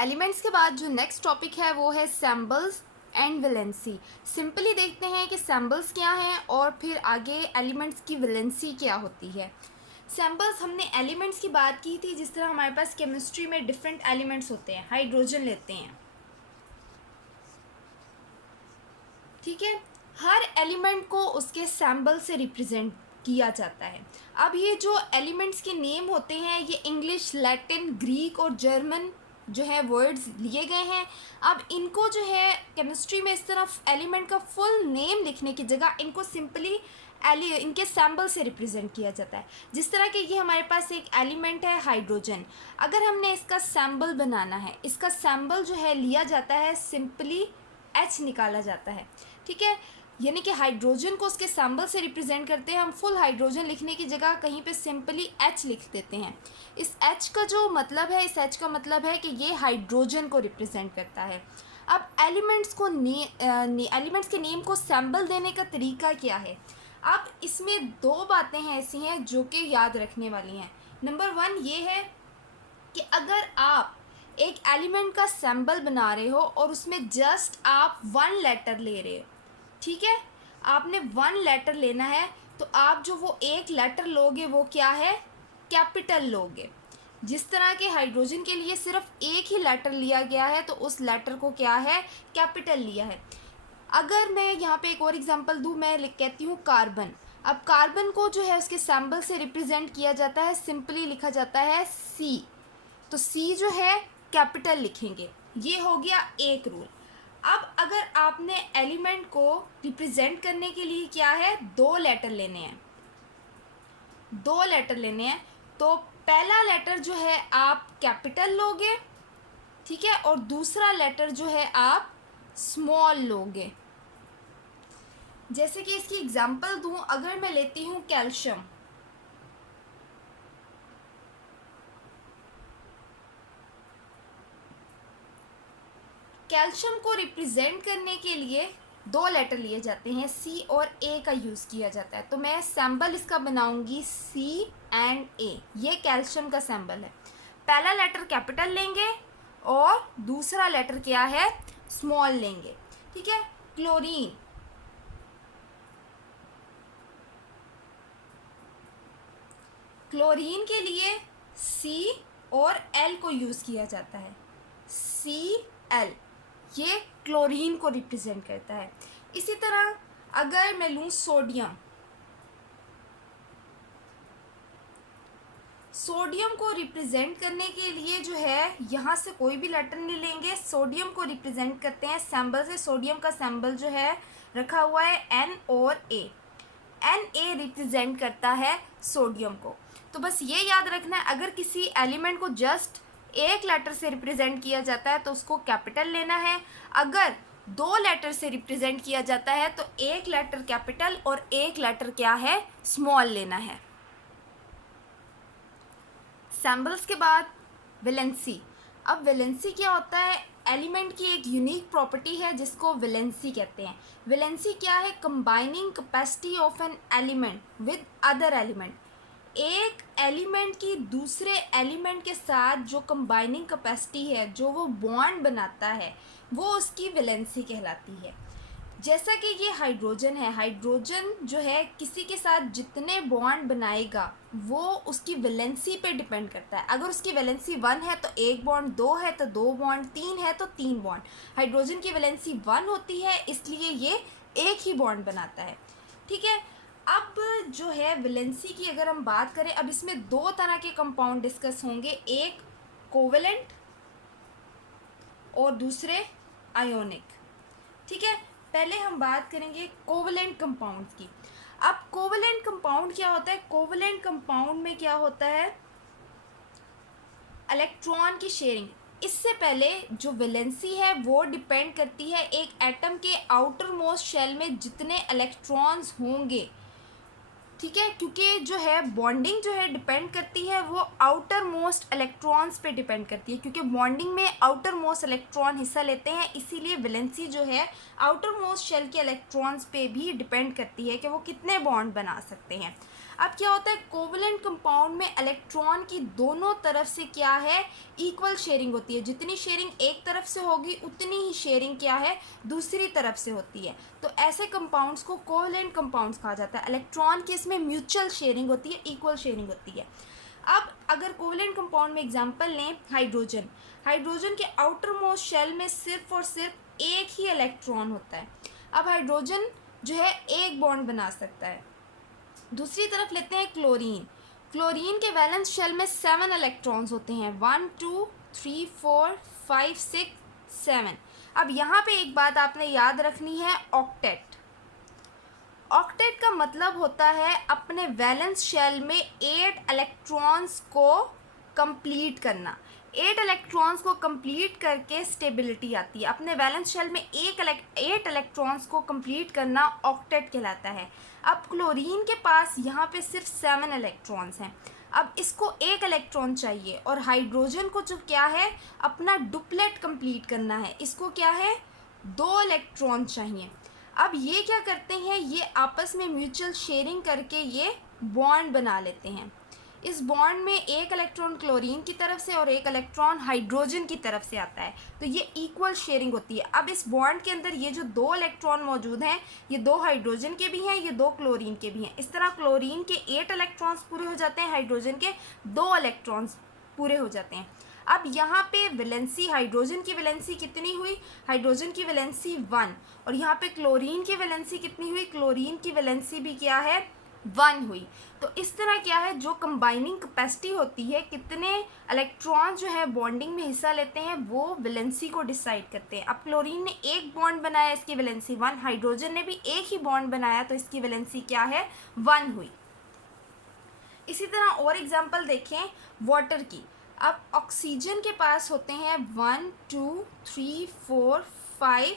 Elements के बाद जो नेक्स्ट टॉपिक है वो है सिंबल्स एंड वैलेंसी। सिंपली देखते हैं कि सिंबल्स क्या हैं और फिर आगे एलिमेंट्स की वैलेंसी क्या होती है। सिंबल्स हमने एलिमेंट्स की बात की थी, जिस तरह हमारे पास केमिस्ट्री में डिफरेंट एलिमेंट्स होते हैं, हाइड्रोजन लेते हैं, ठीक है। हर एलिमेंट को उसके सिंबल से रिप्रेजेंट किया जाता है। अब ये जो एलिमेंट्स के नेम होते हैं ये इंग्लिश, लैटिन, ग्रीक और जर्मन जो है वर्ड्स लिए गए हैं। अब इनको जो है केमिस्ट्री में इस तरफ एलिमेंट का फुल नेम लिखने की जगह इनको सिंपली इनके सिंबल से रिप्रेजेंट किया जाता है। जिस तरह के ये हमारे पास एक एलिमेंट है हाइड्रोजन, अगर हमने इसका सिंबल बनाना है, इसका सिंबल जो है लिया जाता है सिंपली एच निकाला जाता है, ठीक है। यानी कि हाइड्रोजन को उसके सिंबल से रिप्रेजेंट करते हैं। हम फुल हाइड्रोजन लिखने की जगह कहीं पे सिंपली एच लिख देते हैं। इस एच का जो मतलब है, इस एच का मतलब है कि ये हाइड्रोजन को रिप्रेजेंट करता है। अब एलिमेंट्स के नेम को सिंबल देने का तरीका क्या है। अब इसमें दो बातें हैं ऐसी हैं जो कि याद रखने वाली हैं। नंबर 1 ये है कि अगर आप एक एलिमेंट का सिंबल बना रहे हो और उसमें जस्ट आप 1 लेटर ले रहे हो, ठीक है, आपने 1 लेटर लेना है, तो आप जो वो एक लेटर लोगे वो क्या है, कैपिटल लोगे। जिस तरह के हाइड्रोजन के लिए सिर्फ एक ही लेटर लिया गया है तो उस लेटर को क्या है, कैपिटल लिया है। अगर मैं यहाँ पे एक और एग्जांपल दूँ, मैं कहती हूँ कार्बन। अब कार्बन को जो है उसके सिंबल से रिप्रेजेंट किया जाता है, सिंपली लिखा जाता है सी, तो सी जो है कैपिटल लिखेंगे। ये हो गया एक रूल। अब अगर आपने एलिमेंट को रिप्रेजेंट करने के लिए क्या है, 2 लेटर लेने हैं, 2 लेटर लेने हैं, तो पहला लेटर जो है आप कैपिटल लोगे, ठीक है, और दूसरा लेटर जो है आप स्मॉल लोगे। जैसे कि इसकी एग्जांपल दूं, अगर मैं लेती हूँ कैल्शियम, कैल्शियम को रिप्रेजेंट करने के लिए 2 लेटर लिए जाते हैं, सी और ए का यूज़ किया जाता है। तो मैं सिंबल इसका बनाऊंगी सी एंड ए, ये कैल्शियम का सिंबल है। पहला लेटर कैपिटल लेंगे और दूसरा लेटर क्या है, स्मॉल लेंगे, ठीक है। क्लोरीन, क्लोरीन के लिए सी और एल को यूज़ किया जाता है, सी एल, ये क्लोरीन को रिप्रेजेंट करता है। इसी तरह अगर मैं लूँ सोडियम, सोडियम को रिप्रेजेंट करने के लिए जो है यहाँ से कोई भी लेटर नहीं लेंगे, सोडियम को रिप्रेजेंट करते हैं सिंबल से। सोडियम का सिंबल जो है रखा हुआ है एन और ए, एन ए रिप्रेजेंट करता है सोडियम को। तो बस ये याद रखना है, अगर किसी एलिमेंट को जस्ट एक लेटर से रिप्रेजेंट किया जाता है तो उसको कैपिटल लेना है। अगर 2 लेटर से रिप्रेजेंट किया जाता है तो एक लेटर कैपिटल और एक लेटर क्या है, स्मॉल लेना है। सिंबल्स के बाद वैलेंसी। अब वैलेंसी क्या होता है, एलिमेंट की एक यूनिक प्रॉपर्टी है जिसको वैलेंसी कहते हैं। वैलेंसी क्या है, combining capacity of an element with other element. एक एलिमेंट की दूसरे एलिमेंट के साथ जो कंबाइनिंग कैपेसिटी है, जो वो बॉन्ड बनाता है, वो उसकी वैलेंसी कहलाती है। जैसा कि ये हाइड्रोजन है, हाइड्रोजन जो है किसी के साथ जितने बॉन्ड बनाएगा वो उसकी वैलेंसी पे डिपेंड करता है। अगर उसकी वैलेंसी 1 है तो 1 बॉन्ड, 2 है तो 2 बॉन्ड, 3 है तो 3 बॉन्ड। हाइड्रोजन की वैलेंसी 1 होती है, इसलिए ये एक ही बॉन्ड बनाता है, ठीक है। अब जो है वैलेंसी की अगर हम बात करें, अब इसमें 2 तरह के कंपाउंड डिस्कस होंगे, एक कोवेलेंट और दूसरे आयोनिक, ठीक है। पहले हम बात करेंगे कोवेलेंट कंपाउंड की। अब कोवेलेंट कंपाउंड क्या होता है, कोवेलेंट कंपाउंड में क्या होता है, इलेक्ट्रॉन की शेयरिंग। इससे पहले जो वैलेंसी है वो डिपेंड करती है एक एटम के आउटर मोस्ट शेल में जितने इलेक्ट्रॉन्स होंगे, ठीक है, क्योंकि जो है बॉन्डिंग जो है डिपेंड करती है वो आउटर मोस्ट इलेक्ट्रॉन्स पे डिपेंड करती है, क्योंकि बॉन्डिंग में आउटर मोस्ट इलेक्ट्रॉन हिस्सा लेते हैं, इसीलिए वैलेंसी जो है आउटर मोस्ट शेल के इलेक्ट्रॉन्स पे भी डिपेंड करती है कि वो कितने बॉन्ड बना सकते हैं। अब क्या होता है, कोवलेंट कंपाउंड में इलेक्ट्रॉन की दोनों तरफ से क्या है, इक्वल शेयरिंग होती है। जितनी शेयरिंग एक तरफ से होगी उतनी ही शेयरिंग क्या है, दूसरी तरफ से होती है। तो ऐसे कंपाउंड्स को कोवलेंट कंपाउंड्स कहा जाता है। इलेक्ट्रॉन की इसमें म्यूचुअल शेयरिंग होती है, इक्वल शेयरिंग होती है। अब अगर कोवलेंट कंपाउंड में एग्जांपल लें हाइड्रोजन, हाइड्रोजन के आउटर मोस्ट शेल में सिर्फ और सिर्फ एक ही इलेक्ट्रॉन होता है। अब हाइड्रोजन जो है एक बॉन्ड बना सकता है। दूसरी तरफ लेते हैं क्लोरीन, क्लोरीन के वैलेंस शेल में 7 इलेक्ट्रॉन्स होते हैं, 1 2 3 4 5 6 7। अब यहाँ पे एक बात आपने याद रखनी है, ऑक्टेट। ऑक्टेट का मतलब होता है अपने वैलेंस शेल में 8 इलेक्ट्रॉन्स को कंप्लीट करना। 8 इलेक्ट्रॉन्स को कंप्लीट करके स्टेबिलिटी आती है। अपने वैलेंस शेल में 8 इलेक्ट्रॉन्स को कंप्लीट करना ऑक्टेट कहलाता है। अब क्लोरीन के पास यहाँ पे सिर्फ 7 इलेक्ट्रॉन्स हैं। अब इसको एक इलेक्ट्रॉन चाहिए, और हाइड्रोजन को जो क्या है, अपना डुप्लेट कंप्लीट करना है, इसको क्या है, 2 इलेक्ट्रॉन चाहिए। अब ये क्या करते हैं, ये आपस में म्यूचुअल शेयरिंग करके ये बॉन्ड बना लेते हैं। इस बॉन्ड में एक इलेक्ट्रॉन क्लोरीन की तरफ से और एक इलेक्ट्रॉन हाइड्रोजन की तरफ से आता है, तो ये इक्वल शेयरिंग होती है। अब इस बॉन्ड के अंदर ये जो 2 इलेक्ट्रॉन मौजूद हैं, ये 2 हाइड्रोजन के भी हैं, ये 2 क्लोरीन के भी हैं। इस तरह क्लोरीन के 8 इलेक्ट्रॉन्स पूरे हो जाते हैं, हाइड्रोजन के 2 इलेक्ट्रॉन्स पूरे हो जाते हैं। अब यहाँ पे वैलेंसी, हाइड्रोजन की वैलेंसी कितनी हुई, हाइड्रोजन की वैलेंसी 1, और यहाँ पे क्लोरीन की वैलेंसी कितनी हुई, क्लोरीन की वैलेंसी भी क्या है, 1 हुई। तो इस तरह क्या है, जो कंबाइनिंग कैपेसिटी होती है, कितने इलेक्ट्रॉन जो है बॉन्डिंग में हिस्सा लेते हैं, वो वैलेंसी को डिसाइड करते हैं। अब क्लोरीन ने एक बॉन्ड बनाया, इसकी वैलेंसी 1, हाइड्रोजन ने भी एक ही बॉन्ड बनाया, तो इसकी वैलेंसी क्या है, 1 हुई। इसी तरह और एग्जांपल देखें वाटर की। अब ऑक्सीजन के पास होते हैं 1 2 3 4 5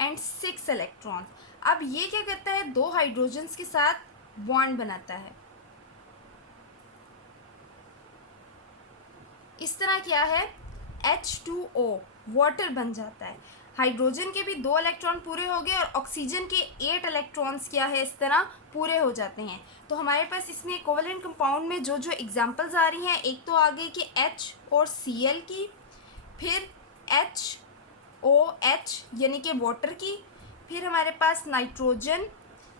एंड 6 इलेक्ट्रॉन। अब ये क्या करता है, 2 हाइड्रोजन्स के साथ बॉन्ड बनाता है। इस तरह क्या है, H2O वाटर बन जाता है। हाइड्रोजन के भी 2 इलेक्ट्रॉन पूरे हो गए और ऑक्सीजन के 8 इलेक्ट्रॉन्स क्या है, इस तरह पूरे हो जाते हैं। तो हमारे पास इसमें कोवलेंट कंपाउंड में जो जो एग्जांपल्स आ रही हैं, एक तो आ गई कि H और Cl की, फिर HOH यानी कि वाटर की, फिर हमारे पास नाइट्रोजन,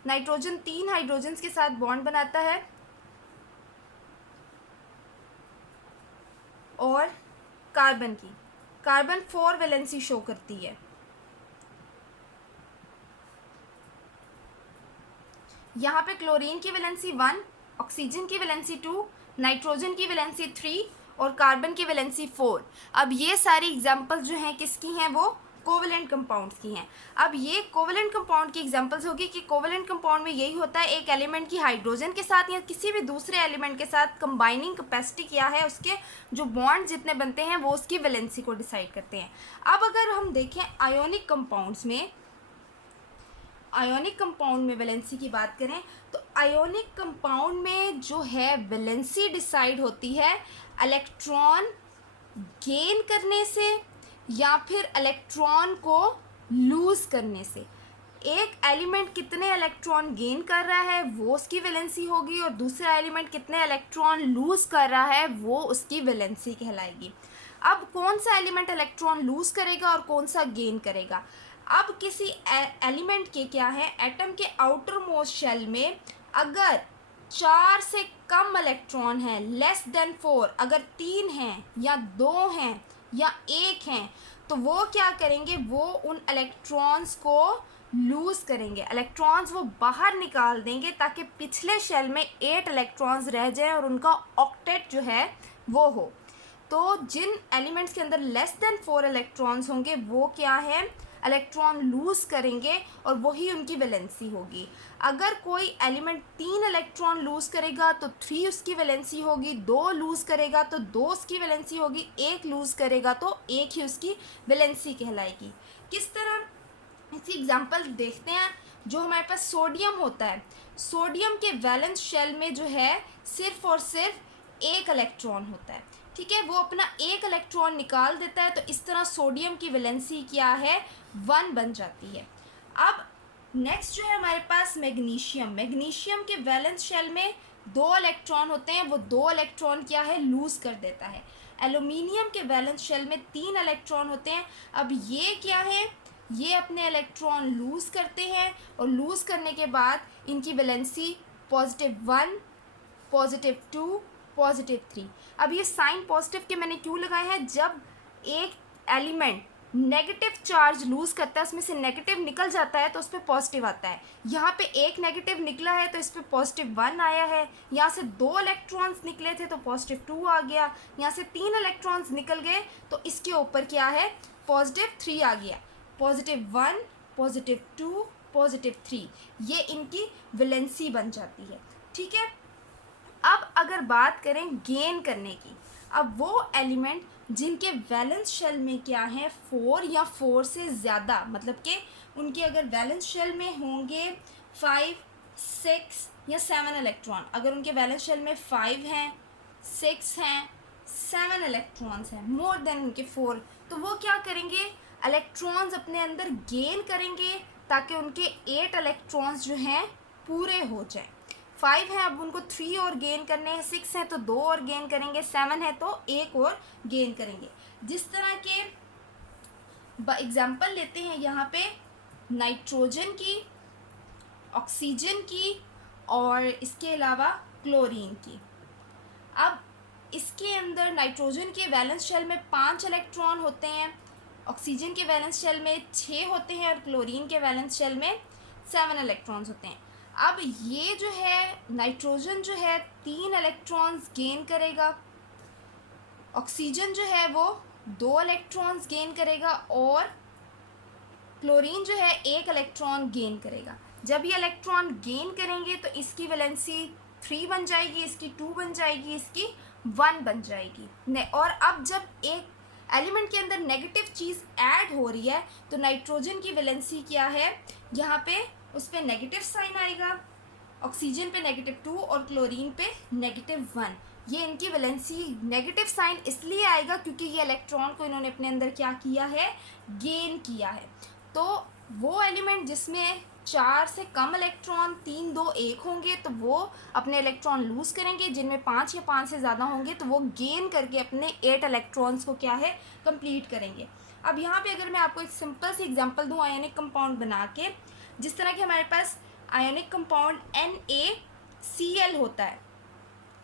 नाइट्रोजन 3 हाइड्रोजन्स के साथ बॉन्ड बनाता है, और कार्बन की, कार्बन 4 वैलेंसी शो करती है। यहाँ पे क्लोरीन की वैलेंसी 1, ऑक्सीजन की वैलेंसी 2, नाइट्रोजन की वैलेंसी 3 और कार्बन की वैलेंसी 4। अब ये सारी एग्जांपल जो हैं किसकी हैं, वो कोवलेंट कंपाउंड्स की हैं। अब ये कोवलेंट कंपाउंड की एग्जांपल्स होगी कि कोवलेंट कंपाउंड में यही होता है, एक एलिमेंट की हाइड्रोजन के साथ या किसी भी दूसरे एलिमेंट के साथ कंबाइनिंग कैपेसिटी क्या है, उसके जो बॉन्ड जितने बनते हैं वो उसकी वैलेंसी को डिसाइड करते हैं। अब अगर हम देखें आयोनिक कंपाउंड्स में, आयोनिक कंपाउंड में वैलेंसी की बात करें, तो आयोनिक कंपाउंड में जो है वैलेंसी डिसाइड होती है इलेक्ट्रॉन गेन करने से या फिर इलेक्ट्रॉन को लूज़ करने से। एक एलिमेंट कितने इलेक्ट्रॉन गेन कर रहा है वो उसकी वैलेंसी होगी, और दूसरा एलिमेंट कितने इलेक्ट्रॉन लूज़ कर रहा है वो उसकी वैलेंसी कहलाएगी। अब कौन सा एलिमेंट इलेक्ट्रॉन लूज़ करेगा और कौन सा गेन करेगा। अब किसी एलिमेंट के क्या है, एटम के आउटर मोस्ट शेल में अगर 4 से कम इलेक्ट्रॉन हैं, लेस देन 4, अगर 3 हैं या 2 हैं या 1 हैं, तो वो क्या करेंगे, वो उन इलेक्ट्रॉन्स को लूज़ करेंगे, इलेक्ट्रॉन्स वो बाहर निकाल देंगे ताकि पिछले शेल में 8 इलेक्ट्रॉन्स रह जाएं और उनका ऑक्टेट जो है वो हो। तो जिन एलिमेंट्स के अंदर लेस देन 4 इलेक्ट्रॉन्स होंगे वो क्या है, इलेक्ट्रॉन लूज़ करेंगे और वही उनकी वैलेंसी होगी। अगर कोई एलिमेंट 3 इलेक्ट्रॉन लूज़ करेगा तो 3 उसकी वैलेंसी होगी, 2 लूज़ करेगा तो 2 उसकी वैलेंसी होगी, 1 लूज़ करेगा तो 1 ही उसकी वैलेंसी कहलाएगी। किस तरह, इसी एग्जांपल देखते हैं। जो हमारे पास सोडियम होता है, सोडियम के वैलेंस शेल में जो है सिर्फ और सिर्फ 1 इलेक्ट्रॉन होता है, ठीक है, वो अपना 1 इलेक्ट्रॉन निकाल देता है, तो इस तरह सोडियम की वैलेंसी क्या है, 1 बन जाती है। अब नेक्स्ट जो है हमारे पास मैग्नीशियम, मैग्नीशियम के वैलेंस शेल में 2 इलेक्ट्रॉन होते हैं, वो 2 इलेक्ट्रॉन क्या है लूज़ कर देता है। एल्यूमिनियम के वैलेंस शेल में 3 इलेक्ट्रॉन होते हैं। अब ये क्या है, ये अपने इलेक्ट्रॉन लूज़ करते हैं और लूज़ करने के बाद इनकी वैलेंसी +1, +2, +3। अब ये साइन पॉजिटिव के मैंने क्यों लगाए हैं, जब एक एलिमेंट नेगेटिव चार्ज लूज़ करता है, उसमें से नेगेटिव निकल जाता है तो उस पर पॉजिटिव आता है। यहाँ पे एक नेगेटिव निकला है तो इस पर +1 आया है। यहाँ से 2 इलेक्ट्रॉन्स निकले थे तो +2 आ गया। यहाँ से 3 इलेक्ट्रॉन्स निकल गए तो इसके ऊपर क्या है, +3 आ गया। +1, +2, +3, ये इनकी वैलेंसी बन जाती है। ठीक है। अब अगर बात करें गेन करने की, अब वो एलिमेंट जिनके वैलेंस शेल में क्या है 4 या 4 से ज़्यादा, मतलब कि उनके अगर वैलेंस शेल में होंगे 5, 6 या 7 इलेक्ट्रॉन, अगर उनके वैलेंस शेल में 5 हैं, 6 हैं, 7 इलेक्ट्रॉन्स हैं, मोर देन उनके 4, तो वो क्या करेंगे, इलेक्ट्रॉन्स अपने अंदर गेन करेंगे ताकि उनके 8 इलेक्ट्रॉन्स जो हैं पूरे हो जाएं। 5 है, अब उनको 3 और गेन करने हैं, 6 है तो 2 और गेन करेंगे, 7 है तो 1 और गेन करेंगे। जिस तरह के एग्जाम्पल लेते हैं यहाँ पे नाइट्रोजन की, ऑक्सीजन की और इसके अलावा क्लोरीन की। अब इसके अंदर नाइट्रोजन के वैलेंस शेल में 5 इलेक्ट्रॉन होते हैं, ऑक्सीजन के वैलेंस शेल में 6 होते हैं और क्लोरीन के वैलेंस शेल में 7 इलेक्ट्रॉन्स होते हैं। अब ये जो है नाइट्रोजन जो है 3 इलेक्ट्रॉन्स गेन करेगा, ऑक्सीजन जो है वो 2 इलेक्ट्रॉन्स गेन करेगा और क्लोरीन जो है 1 इलेक्ट्रॉन गेन करेगा। जब ये इलेक्ट्रॉन गेन करेंगे तो इसकी वैलेंसी 3 बन जाएगी, इसकी 2 बन जाएगी, इसकी 1 बन जाएगी। और अब जब एक एलिमेंट के अंदर नेगेटिव चीज़ ऐड हो रही है तो नाइट्रोजन की वैलेंसी क्या है, यहाँ पे उस पर नेगेटिव साइन आएगा, ऑक्सीजन पे -2 और क्लोरीन पे -1। ये इनकी वैलेंसी नेगेटिव साइन इसलिए आएगा क्योंकि ये इलेक्ट्रॉन को इन्होंने अपने अंदर क्या किया है, गेन किया है। तो वो एलिमेंट जिसमें 4 से कम इलेक्ट्रॉन 3, 2, 1 होंगे तो वो अपने इलेक्ट्रॉन लूज़ करेंगे, जिनमें 5 या 5 से ज़्यादा होंगे तो वो गेन करके अपने 8 इलेक्ट्रॉन्स को क्या है, कंप्लीट करेंगे। अब यहाँ पे अगर मैं आपको एक सिंपल सी एग्जांपल दूँ आयनिक कंपाउंड बना के, जिस तरह कि हमारे पास आयनिक कंपाउंड NaCl होता है,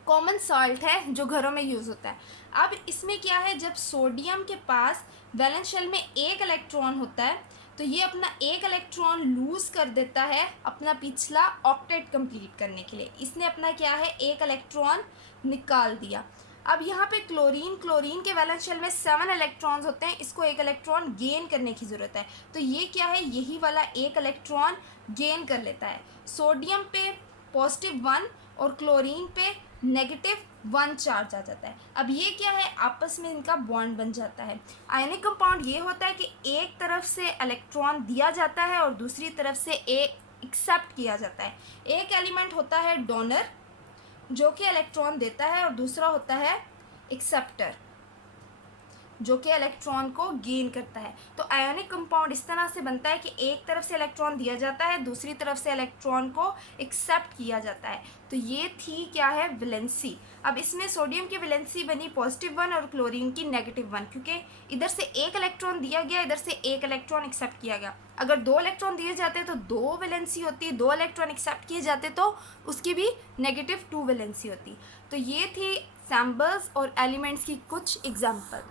कॉमन सॉल्ट है जो घरों में यूज़ होता है। अब इसमें क्या है, जब सोडियम के पास वैलेंस शेल में 1 इलेक्ट्रॉन होता है तो ये अपना 1 इलेक्ट्रॉन लूज़ कर देता है अपना पिछला ऑक्टेट कंप्लीट करने के लिए। इसने अपना क्या है 1 इलेक्ट्रॉन निकाल दिया। अब यहाँ पे क्लोरीन के वैलेंस शेल में 7 इलेक्ट्रॉन्स होते हैं, इसको 1 इलेक्ट्रॉन गेन करने की ज़रूरत है। तो ये क्या है, यही वाला 1 इलेक्ट्रॉन गेन कर लेता है। सोडियम पे +1 और क्लोरीन पे -1 चार्ज आ जाता है। अब ये क्या है, आपस में इनका बॉन्ड बन जाता है। आयनिक कंपाउंड ये होता है कि एक तरफ से इलेक्ट्रॉन दिया जाता है और दूसरी तरफ से एक्सेप्ट किया जाता है। एक एलिमेंट होता है डोनर जो कि इलेक्ट्रॉन देता है और दूसरा होता है एक्सेप्टर जो कि इलेक्ट्रॉन को गेन करता है। तो आयनिक कंपाउंड इस तरह से बनता है कि एक तरफ से इलेक्ट्रॉन दिया जाता है, दूसरी तरफ से इलेक्ट्रॉन को एक्सेप्ट किया जाता है। तो ये थी क्या है, वैलेंसी। अब इसमें सोडियम की वैलेंसी बनी +1 और क्लोरीन की -1, क्योंकि इधर से 1 इलेक्ट्रॉन दिया गया, इधर से 1 इलेक्ट्रॉन एक्सेप्ट किया गया। अगर 2 इलेक्ट्रॉन दिए जाते तो 2 वैलेंसी होती, 2 इलेक्ट्रॉन एक्सेप्ट किए जाते तो उसकी भी -2 वैलेंसी होती। तो ये थी सैम्बल्स और एलिमेंट्स की कुछ एग्जाम्पल।